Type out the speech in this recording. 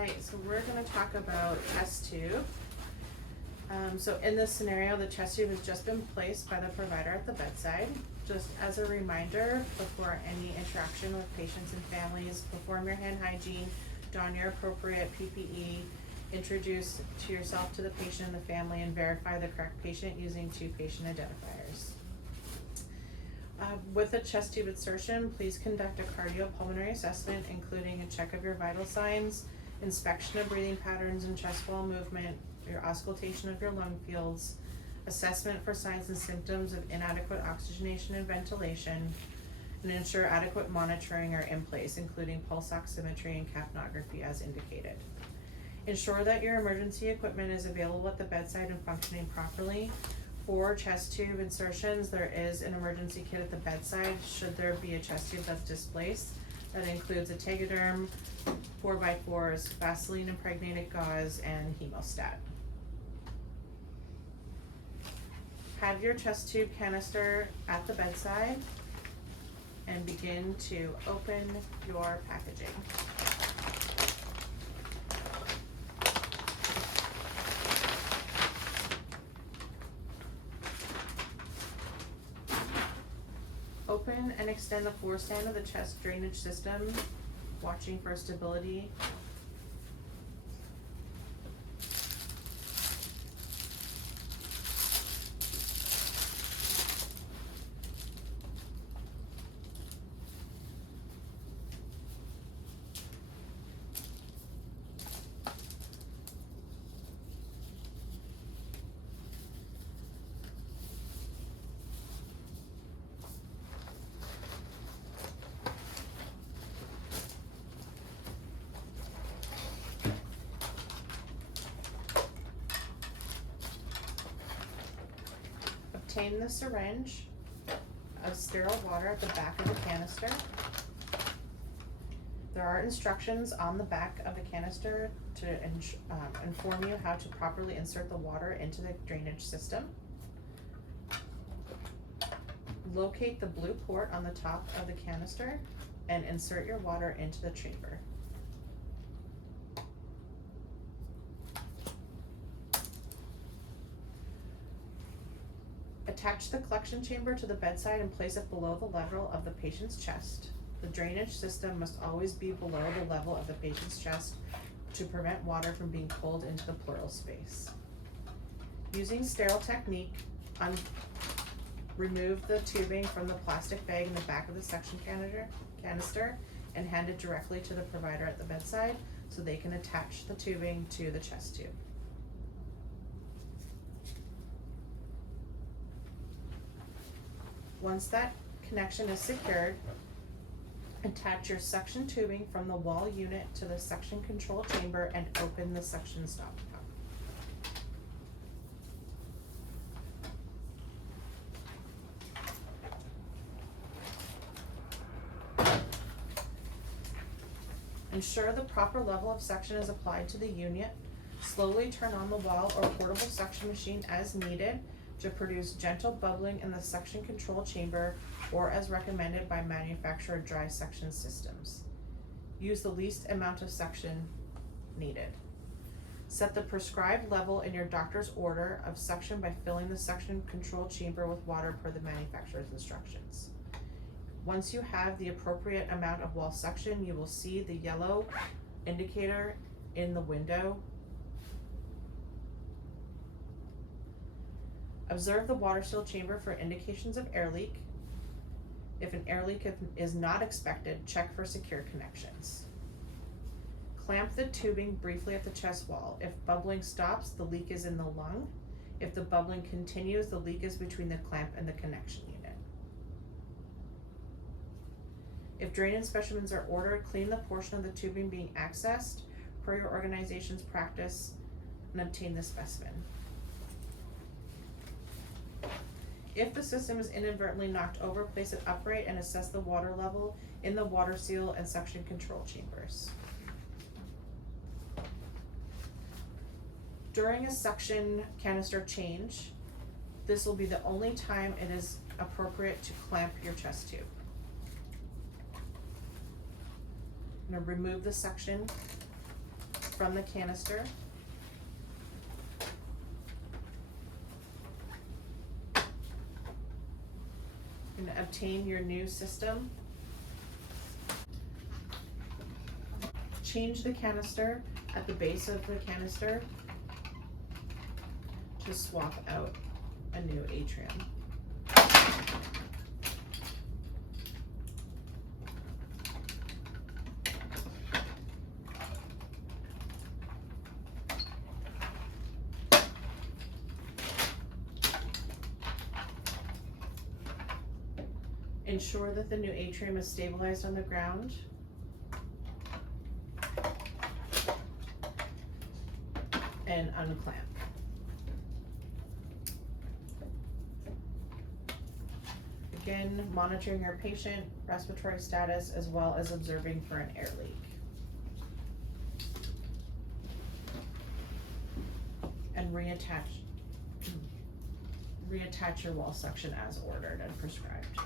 right, so we're gonna talk about chest tube. So in this scenario, the chest tube has just been placed by the provider at the bedside. Just as a reminder, before any interaction with patients and families, perform your hand hygiene, don your appropriate PPE, introduce to yourself to the patient and the family, and verify the correct patient using 2 patient identifiers. With a chest tube insertion, please conduct a cardiopulmonary assessment, including a check of your vital signs, inspection of breathing patterns and chest wall movement, your auscultation of your lung fields, assessment for signs and symptoms of inadequate oxygenation and ventilation, and ensure adequate monitoring are in place, including pulse oximetry and capnography as indicated. Ensure that your emergency equipment is available at the bedside and functioning properly. For chest tube insertions, there is an emergency kit at the bedside should there be a chest tube that's displaced. That includes a Tegaderm, 4x4s, Vaseline impregnated gauze, and hemostat. Have your chest tube canister at the bedside and begin to open your packaging. Open and extend the floor stand of the chest drainage system, watching for stability. Obtain the syringe of sterile water at the back of the canister. There are instructions on the back of the canister to inform you how to properly insert the water into the drainage system. Locate the blue port on the top of the canister and insert your water into the chamber. Attach the collection chamber to the bedside and place it below the level of the patient's chest. The drainage system must always be below the level of the patient's chest to prevent water from being pulled into the pleural space. Using sterile technique, remove the tubing from the plastic bag in the back of the suction canister and hand it directly to the provider at the bedside so they can attach the tubing to the chest tube. Once that connection is secured, attach your suction tubing from the wall unit to the suction control chamber and open the suction stop pump. Ensure the proper level of suction is applied to the unit. Slowly turn on the wall or portable suction machine as needed to produce gentle bubbling in the suction control chamber or as recommended by manufacturer dry suction systems. Use the least amount of suction needed. Set the prescribed level in your doctor's order of suction by filling the suction control chamber with water per the manufacturer's instructions. Once you have the appropriate amount of wall suction, you will see the yellow indicator in the window. Observe the water seal chamber for indications of air leak. If an air leak is not expected, check for secure connections. Clamp the tubing briefly at the chest wall. If bubbling stops, the leak is in the lung. If the bubbling continues, the leak is between the clamp and the connection unit. If drain-in specimens are ordered, clean the portion of the tubing being accessed per your organization's practice and obtain the specimen. If the system is inadvertently knocked over, place it upright and assess the water level in the water seal and suction control chambers. During a suction canister change, this will be the only time it is appropriate to clamp your chest tube. I'm going to remove the suction from the canister. And obtain your new system. Change the canister at the base of the canister to swap out a new atrium. Ensure that the new atrium is stabilized on the ground. And unclamp. Again, monitoring your patient respiratory status as well as observing for an air leak. And reattach your wall suction as ordered and prescribed.